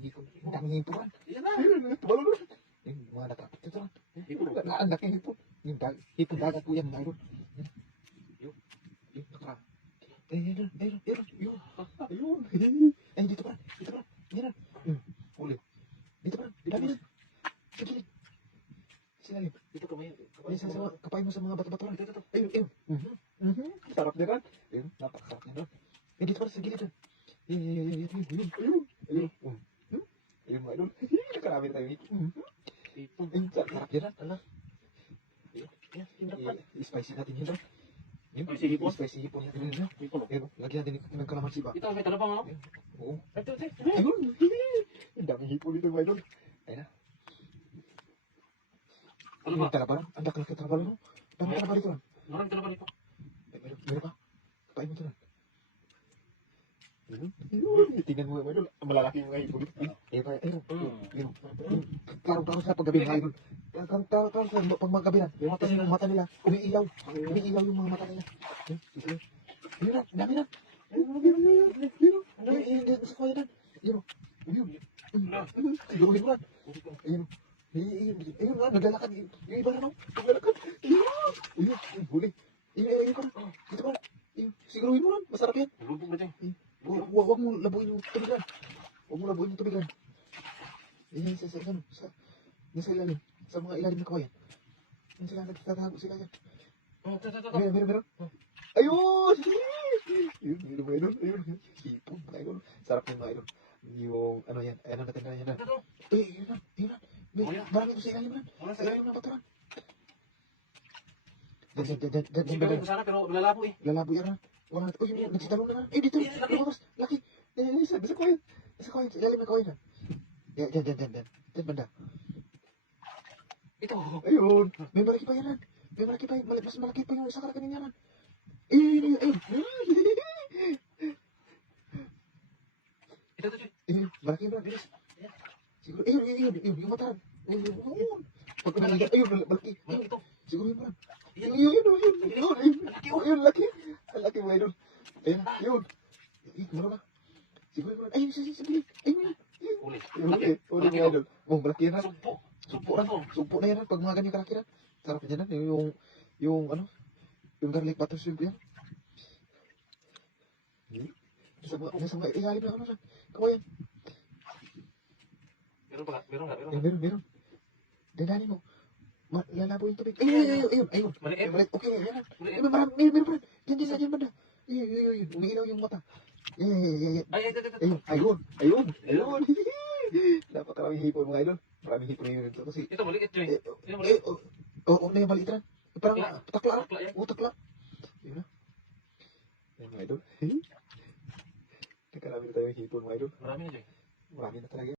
daming hipon. Ang daming hipon. Yan na. Ayun, tumalon doon. Yung mga natrapit dito. Hipon. Ang laki hipon. Yung hipon dagat po yan, mga idol. Yun, nakra. Ayun. Ay, dito pa. Yan na. Huli. Dito pa. Dami na. Sa gilid. Sinalim. Dito kamay. Kapay mo sa mga bato-bato. Ito. Ayun. Sarap na kan. Ayun, napakasarap na doon. Eh, dito pa sa gilid doon. Ayun, mga idol. Nakarami na tayo. Hipon. Sarap yan. Ala. Yan, Spicy natin yun. Spicy hipon? Spicy hipon natin. Hipon. Ayun, lagyan natin ng kalamansi ba? Ito, may talabang ako. Oo. Ito. Ayun. Ang daming hipon dito, mga idol. Ayun na. Ano ba? Yung talabaran. Ang laki talabaran, no? Daming talabaran dito lang. Maraming talabang ito. Meron pa? Kapain mo ito lang. Ayun. Tingnan mo, mga idol. Ang malalaki yung mga hipon. Ayun. Klaro-klaro sa paggabi, mga idol. Klaro sa pag magabi na. Yung mata nila, umiilaw. Umiilaw yung mga mata nila. Ayun na, dami na. Ayun, sa kuya na. Ayun. Siguruhin mo lang. Ayun. Ayun na, naglalakad. Yung iba na, no? Naglalakad. Ayun, huli. Ayun ka na. Dito ka na. Siguruhin mo lang, masarap yan. Lubog na dyan. Huwag mo labuin yung tubigan. Ayan, nasa ilalim. Sa mga ilalim na kawayan. Yan sila, nagtatago sila yan. Meron. Ayun! Yun, mga idol. Ayun. Hipon, mga idol. Sarap yung mga idol. Yung, ano yan, ano natin na yan na. Yun na. Marami ito sa ilalim na. Sa ilalim na paturan. Diyan. Siguro ko sana pero lalabo eh. Lalabo yan na. Uy, nagsitalo na. Dito. Lumabas. Laki. Sa kawayan. Sa ilalim ng kawayan na. Diyan banda. Ito. Ayun. May malaki pa yan. Mas malaki pa yung isa kanina yan. Ayun. Ito. Malaki yung bilis. Siguro, ayun. Yung matahan. Ayun. Pag kumaligat, ayun, malaki. Ito. Siguro yun lang. Ayun, laki. Ang laki mga idol. Ayun. Meron na. Siguro yun lang. Ayun, sa gilid. Ayun. Uli. Uli mga idol. Malaki yan na. Sumpo. Sumpo na yan. Pag mga ganyan kalaki na. Sarap yan na. Yung garlic butter shrimp yan. Nasa mga ilalim na ano dyan. Kawayan. Meron. Dandanin mo. Lalabo yung tubig. Ayun. Maliit. Okay, yan na. Meron pa. Diyan banda. Ayun. Umiilaw yung mata. Ayun. Napakaraming hipon mga idol. Maraming hipon na yun ito kasi. Ito maliit yun. Ito maliit. Oo, na yung maliit na. Parang takla. Takla yan. Takla. Yun na. Ayun mga idol. Nakarami na tayong hipon mga idol. Marami na dyan. Marami na talaga.